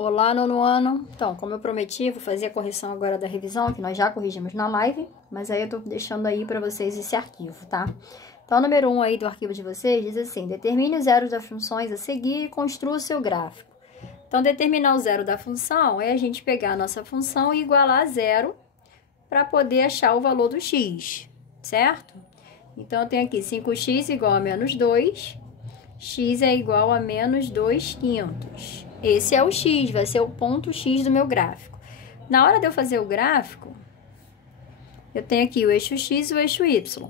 Olá, nono ano. Então, como eu prometi, vou fazer a correção agora da revisão, que nós já corrigimos na live, mas aí eu tô deixando aí para vocês esse arquivo, tá? Então, o número 1 aí do arquivo de vocês diz assim: determine os zeros das funções a seguir e construa o seu gráfico. Então, determinar o zero da função é a gente pegar a nossa função e igualar a zero para poder achar o valor do x, certo? Então, eu tenho aqui 5x igual a menos 2, x é igual a menos 2/5. Esse é o x, vai ser o ponto x do meu gráfico. Na hora de eu fazer o gráfico, eu tenho aqui o eixo x e o eixo y.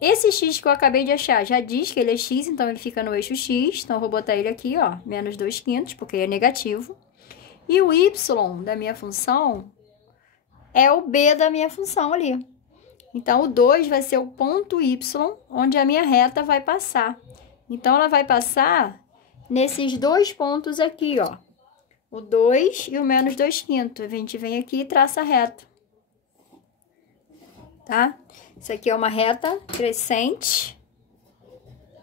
Esse x que eu acabei de achar já diz que ele é x, então ele fica no eixo x. Então, eu vou botar ele aqui, ó, menos 2/5, porque ele é negativo. E o y da minha função é o b da minha função ali. Então, o 2 vai ser o ponto y, onde a minha reta vai passar. Então, ela vai passar nesses dois pontos aqui, ó. O 2 e o menos 2/5. A gente vem aqui e traça a reta. Tá? Isso aqui é uma reta crescente.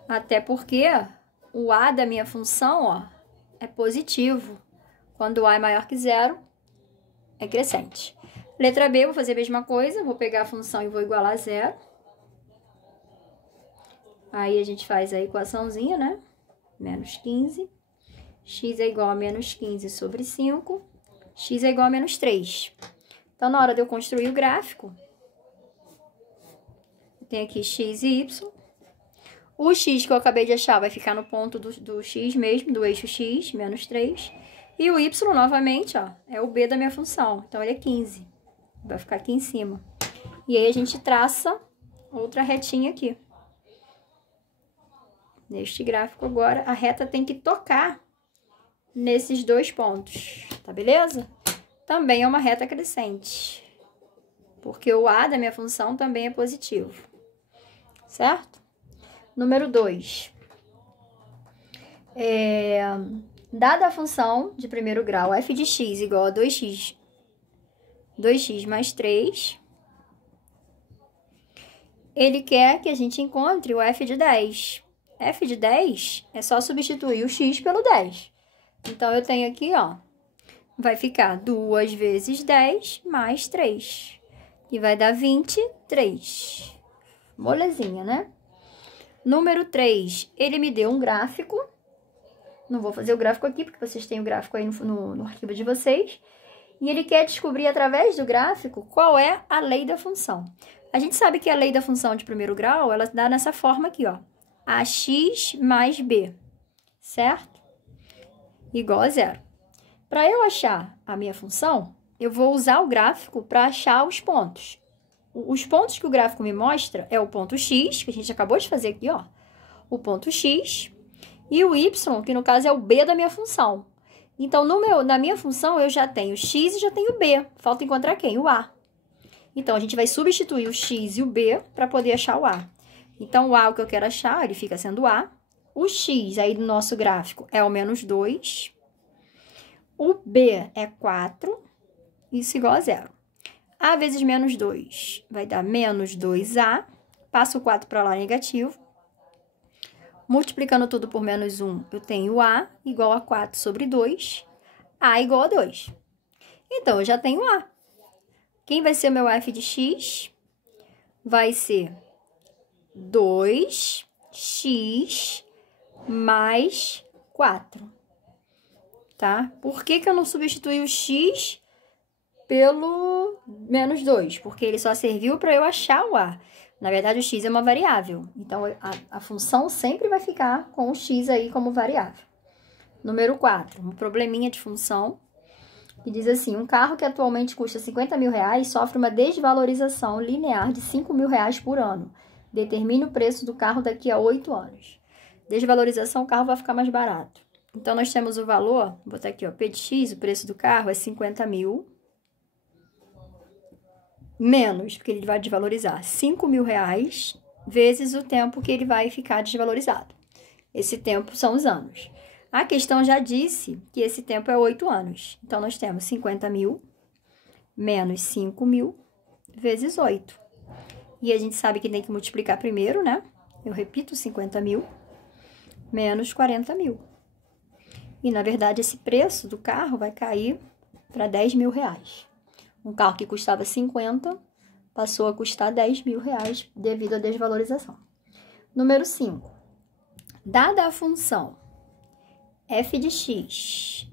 Até porque o a da minha função, ó, é positivo. Quando o a é maior que zero, é crescente. Letra B, vou fazer a mesma coisa. Vou pegar a função e vou igualar a zero. Aí, a gente faz a equaçãozinha, né? Menos 15. X é igual a menos 15 sobre 5. X é igual a menos 3. Então, na hora de eu construir o gráfico, eu tenho aqui x e y. O x que eu acabei de achar vai ficar no ponto do x mesmo, do eixo x, menos 3. E o y, novamente, ó, é o b da minha função. Então, ele é 15. Vai ficar aqui em cima. E aí, a gente traça outra retinha aqui. Neste gráfico agora, a reta tem que tocar nesses dois pontos, tá beleza? Também é uma reta crescente, porque o a da minha função também é positivo, certo? Número 2. Dada a função de primeiro grau f de x igual a 2x mais 3, ele quer que a gente encontre o f de 10. F de 10 é só substituir o x pelo 10. Então, eu tenho aqui, ó, vai ficar 2 vezes 10 mais 3. E vai dar 23. Molezinha, né? Número 3, ele me deu um gráfico. Não vou fazer o gráfico aqui, porque vocês têm o gráfico aí no arquivo de vocês. E ele quer descobrir, através do gráfico, qual é a lei da função. A gente sabe que a lei da função de primeiro grau, ela dá nessa forma aqui, ó. AX mais B, certo? Igual a zero. Para eu achar a minha função, eu vou usar o gráfico para achar os pontos. Os pontos que o gráfico me mostra é o ponto x, que a gente acabou de fazer aqui, ó. O ponto x. E o y, que no caso é o b da minha função. Então, na minha função, eu já tenho x e já tenho b. Falta encontrar quem? O a. Então, a gente vai substituir o x e o b para poder achar o a. Então, o a, o que eu quero achar, ele fica sendo a. O x, aí do nosso gráfico, é o menos 2. O b é 4. Isso igual a zero. A vezes menos 2 vai dar menos 2a. Passo o 4 para lá, negativo. Multiplicando tudo por menos 1, eu tenho a igual a 4 sobre 2. A igual a 2. Então, eu já tenho a. Quem vai ser o meu f de x? Vai ser 2x mais 4, tá? Por que eu não substituí o x pelo menos 2? Porque ele só serviu para eu achar o a. Na verdade, o x é uma variável. Então, a função sempre vai ficar com o x aí como variável. Número 4, um probleminha de função. Que diz assim: um carro que atualmente custa 50 mil reais sofre uma desvalorização linear de 5 mil reais por ano. Determine o preço do carro daqui a 8 anos. Desvalorização, o carro vai ficar mais barato. Então, nós temos o valor, vou botar aqui, ó, P de X, o preço do carro é 50 mil. Menos, porque ele vai desvalorizar, 5 mil reais, vezes o tempo que ele vai ficar desvalorizado. Esse tempo são os anos. A questão já disse que esse tempo é 8 anos. Então, nós temos 50 mil menos 5 mil vezes 8. E a gente sabe que tem que multiplicar primeiro, né? Eu repito, 50 mil menos 40 mil. E, na verdade, esse preço do carro vai cair para 10 mil reais. Um carro que custava 50 passou a custar 10 mil reais devido à desvalorização. Número 5. Dada a função f de x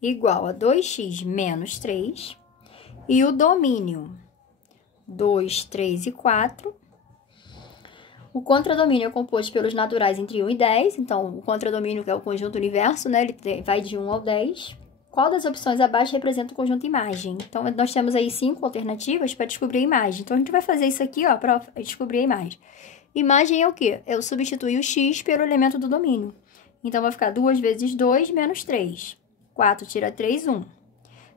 igual a 2x menos 3 e o domínio 2, 3 e 4, o contradomínio é composto pelos naturais entre 1 e 10, então o contradomínio, que é o conjunto universo, né, ele vai de 1 ao 10. Qual das opções abaixo representa o conjunto imagem? Então, nós temos aí 5 alternativas para descobrir a imagem. Então, a gente vai fazer isso aqui, ó, para descobrir a imagem. Imagem é o quê? Eu substituir o x pelo elemento do domínio. Então, vai ficar 2 vezes 2 menos 3. 4 tira 3, 1.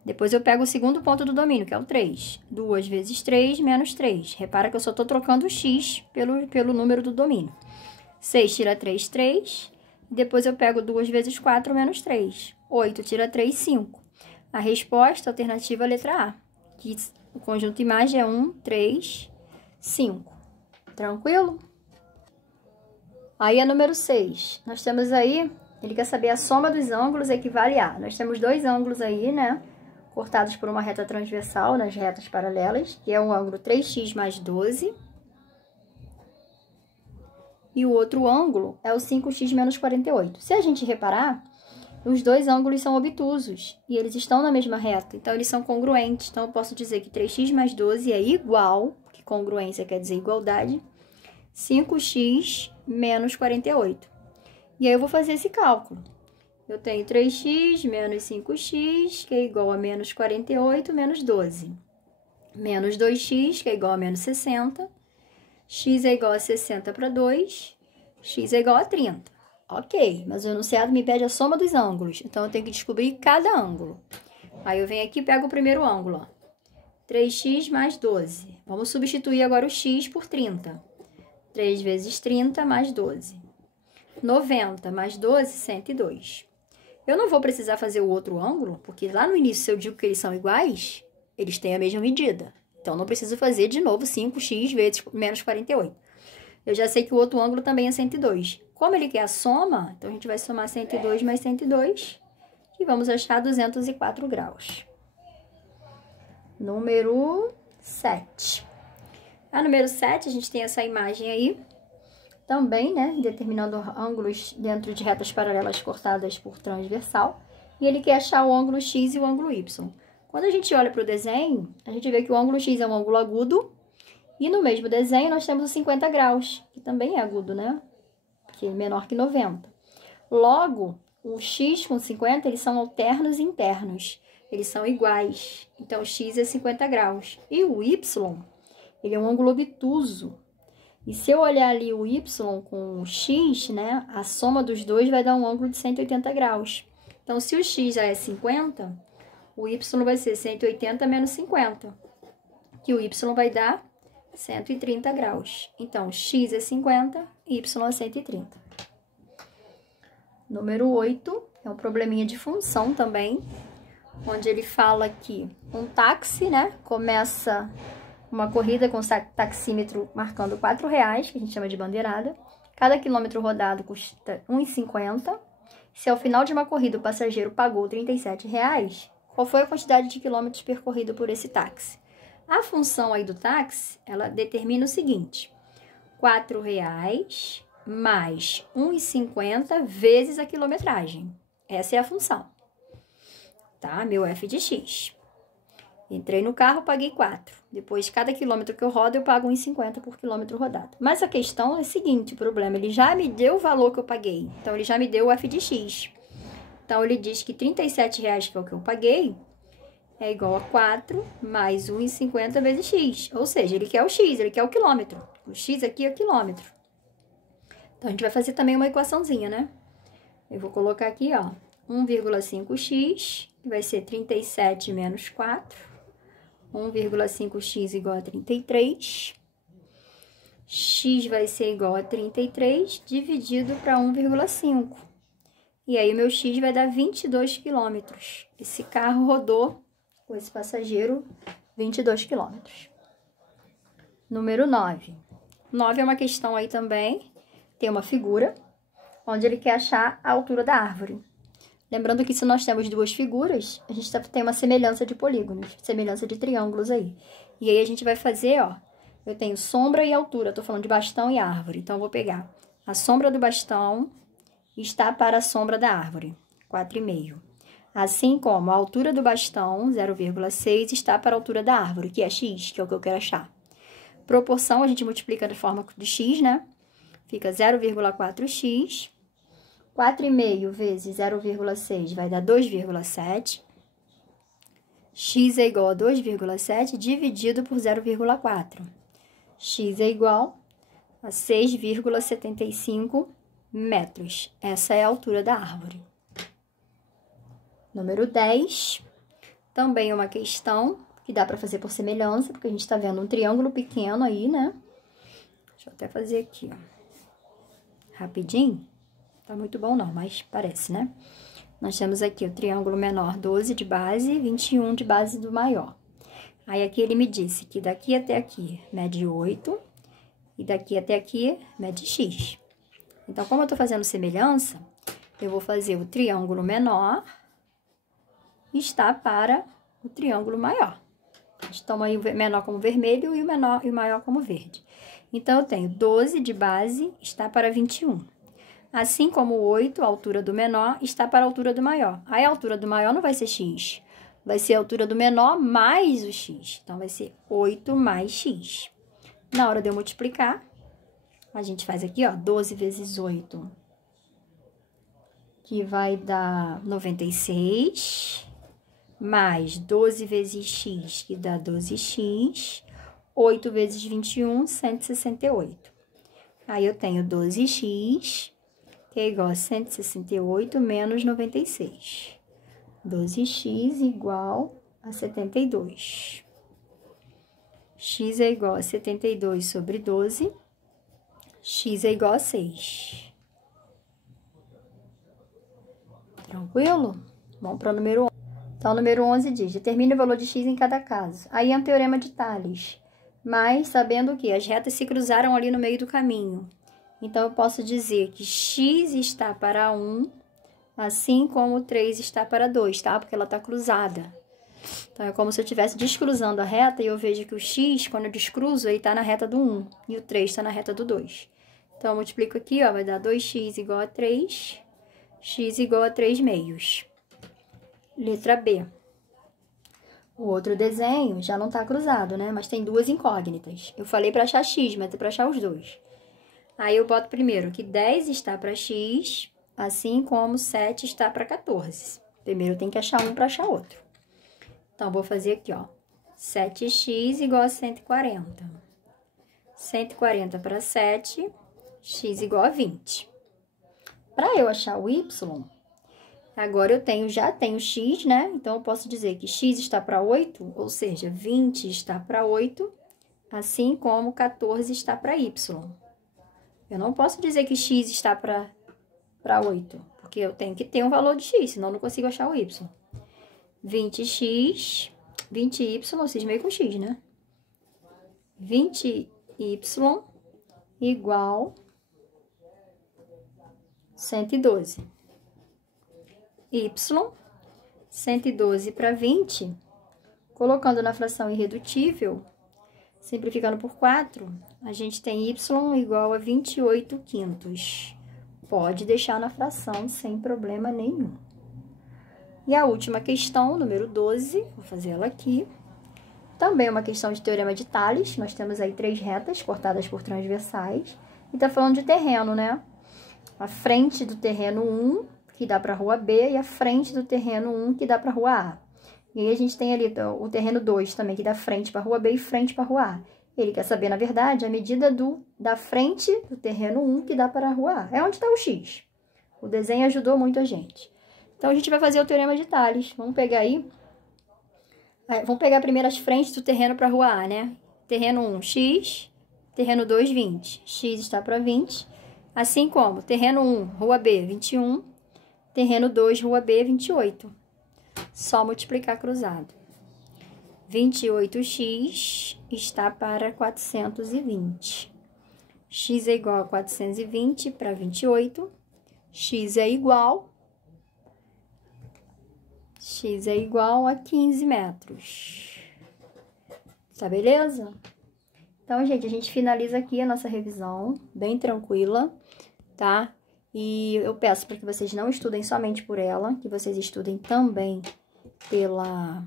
Depois, eu pego o segundo ponto do domínio, que é o 3. 2 vezes 3 menos 3. Repara que eu só estou trocando o x pelo número do domínio. 6 tira 3, 3. Depois, eu pego 2 vezes 4 menos 3. 8 tira 3, 5. A resposta, alternativa, é a letra A. Que o conjunto imagem é 1, 3, 5. Tranquilo? Aí, a número 6. Nós temos aí, ele quer saber a soma dos ângulos equivale a. Nós temos dois ângulos aí, né? Cortados por uma reta transversal nas retas paralelas, que é o ângulo 3x mais 12. E o outro ângulo é o 5x menos 48. Se a gente reparar, os dois ângulos são obtusos e eles estão na mesma reta, então eles são congruentes. Então, eu posso dizer que 3x mais 12 é igual, que congruência quer dizer igualdade, 5x menos 48. E aí, eu vou fazer esse cálculo. Eu tenho 3x menos 5x, que é igual a menos 48, menos 12. Menos 2x, que é igual a menos 60. X é igual a 60 para 2. X é igual a 30. Ok, mas o enunciado me pede a soma dos ângulos, então eu tenho que descobrir cada ângulo. Aí eu venho aqui e pego o primeiro ângulo, ó. 3x mais 12. Vamos substituir agora o x por 30. 3 vezes 30 mais 12. 90 mais 12, 102. Eu não vou precisar fazer o outro ângulo, porque lá no início, se eu digo que eles são iguais, eles têm a mesma medida. Então, não preciso fazer de novo 5x vezes menos 48. Eu já sei que o outro ângulo também é 102. Como ele quer a soma, então a gente vai somar 102 mais 102 e vamos achar 204 graus. Número 7. A número 7, a gente tem essa imagem aí, também, né, determinando ângulos dentro de retas paralelas cortadas por transversal. E ele quer achar o ângulo x e o ângulo y. Quando a gente olha para o desenho, a gente vê que o ângulo x é um ângulo agudo. E no mesmo desenho, nós temos o 50 graus, que também é agudo, né? Que é menor que 90. Logo, o x com 50, eles são alternos e internos. Eles são iguais. Então, o x é 50 graus. E o y, ele é um ângulo obtuso. E se eu olhar ali o y com o x, né? A soma dos dois vai dar um ângulo de 180 graus. Então, se o x já é 50, o y vai ser 180 menos 50. Que o y vai dar 130 graus. Então, x é 50, y é 130. Número 8 é um probleminha de função também, onde ele fala que um táxi, né, começa uma corrida com o taxímetro marcando R$4, que a gente chama de bandeirada. Cada quilômetro rodado custa R$1,50. Se ao final de uma corrida o passageiro pagou R$37, qual foi a quantidade de quilômetros percorrido por esse táxi? A função aí do táxi, ela determina o seguinte: R$4 mais R$1,50 vezes a quilometragem. Essa é a função, tá? Meu f de x. Entrei no carro, paguei 4. Depois, cada quilômetro que eu rodo, eu pago R$1,50 por quilômetro rodado. Mas a questão é o seguinte, o problema, ele já me deu o valor que eu paguei. Então, ele já me deu o f de x. Então, ele diz que R$37, que é o que eu paguei, é igual a 4 mais 1,50 vezes x. Ou seja, ele quer o x, ele quer o quilômetro. O x aqui é o quilômetro. Então, a gente vai fazer também uma equaçãozinha, né? Eu vou colocar aqui, ó, 1,5x, que vai ser 37 menos 4. 1,5x igual a 33. X vai ser igual a 33 dividido para 1,5. E aí, o meu x vai dar 22 quilômetros. Esse carro rodou com esse passageiro 22 quilômetros. Número 9. 9 é uma questão aí também. Tem uma figura onde ele quer achar a altura da árvore. Lembrando que se nós temos duas figuras, a gente tem uma semelhança de polígonos, semelhança de triângulos aí. E aí a gente vai fazer, ó, eu tenho sombra e altura, tô falando de bastão e árvore. Então, eu vou pegar a sombra do bastão está para a sombra da árvore, 4,5. Assim como a altura do bastão, 0,6, está para a altura da árvore, que é x, que é o que eu quero achar. Proporção, a gente multiplica da forma de x, né? Fica 0,4x. 4,5 vezes 0,6 vai dar 2,7. X é igual a 2,7 dividido por 0,4. X é igual a 6,75 metros. Essa é a altura da árvore. Número 10. Também é uma questão que dá para fazer por semelhança, porque a gente está vendo um triângulo pequeno aí, né? Deixa eu até fazer aqui, ó. Rapidinho. Tá muito bom não, mas parece, né? Nós temos aqui o triângulo menor, 12 de base e 21 de base do maior. Aí, aqui ele me disse que daqui até aqui mede 8 e daqui até aqui mede x. Então, como eu tô fazendo semelhança, eu vou fazer o triângulo menor está para o triângulo maior. A gente toma aí o menor como vermelho e o maior como verde. Então, eu tenho 12 de base está para 21. Assim como o 8, a altura do menor, está para a altura do maior. Aí, a altura do maior não vai ser x. Vai ser a altura do menor mais o x. Então, vai ser 8 mais x. Na hora de eu multiplicar, a gente faz aqui, ó, 12 vezes 8, que vai dar 96, mais 12 vezes x, que dá 12x, 8 vezes 21, 168. Aí, eu tenho 12x, que é igual a 168 menos 96. 12x igual a 72. X é igual a 72 sobre 12. X é igual a 6. Tranquilo? Vamos para o número 11. Então, o número 11 diz, determine o valor de x em cada caso. Aí é um teorema de Tales. Mas, sabendo que as retas se cruzaram ali no meio do caminho. Então, eu posso dizer que x está para 1, assim como 3 está para 2, tá? Porque ela está cruzada. Então, é como se eu estivesse descruzando a reta e eu vejo que o x, quando eu descruzo, ele está na reta do 1 e o 3 está na reta do 2. Então, eu multiplico aqui, ó, vai dar 2x igual a 3, x igual a 3 meios. Letra B. O outro desenho já não está cruzado, né? Mas tem duas incógnitas. Eu falei para achar x, mas é para achar os dois. Aí, eu boto primeiro que 10 está para x, assim como 7 está para 14. Primeiro, eu tenho que achar um para achar outro. Então, vou fazer aqui, ó. 7x igual a 140. 140 para 7, x igual a 20. Para eu achar o y, agora eu já tenho x, né? Então, eu posso dizer que x está para 8, ou seja, 20 está para 8, assim como 14 está para y. Eu não posso dizer que x está para 8, porque eu tenho que ter um valor de x, senão eu não consigo achar o y. 20x, 20y, eu cismei com x, né? 20y igual 112. Y, 112 para 20, colocando na fração irredutível, simplificando por 4, a gente tem y igual a 28 quintos. Pode deixar na fração sem problema nenhum. E a última questão, número 12, vou fazer ela aqui. Também é uma questão de teorema de Tales. Nós temos aí 3 retas cortadas por transversais. E tá falando de terreno, né? A frente do terreno 1, que dá para a rua B, e a frente do terreno 1, que dá para a rua A. E aí, a gente tem ali o terreno 2 também, que dá frente para a rua B e frente para a rua A. Ele quer saber, na verdade, a medida da frente do terreno 1, que dá para a rua A. É onde está o X. O desenho ajudou muito a gente. Então, a gente vai fazer o teorema de Tales. Vamos pegar aí. Vamos pegar primeiro as frentes do terreno para a rua A, né? Terreno 1, x. Terreno 2, 20. X está para 20. Assim como terreno 1, rua B, 21. Terreno 2, rua B, 28. Só multiplicar cruzado. 28x está para 420. X é igual a 420 para 28. X é igual x é igual a 15 metros. Tá beleza? Então, gente, a gente finaliza aqui a nossa revisão, bem tranquila, tá? E eu peço para que vocês não estudem somente por ela, que vocês estudem também pela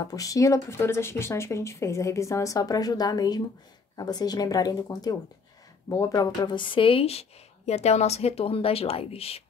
apostila, por todas as questões que a gente fez. A revisão é só para ajudar mesmo a vocês lembrarem do conteúdo. Boa prova para vocês e até o nosso retorno das lives.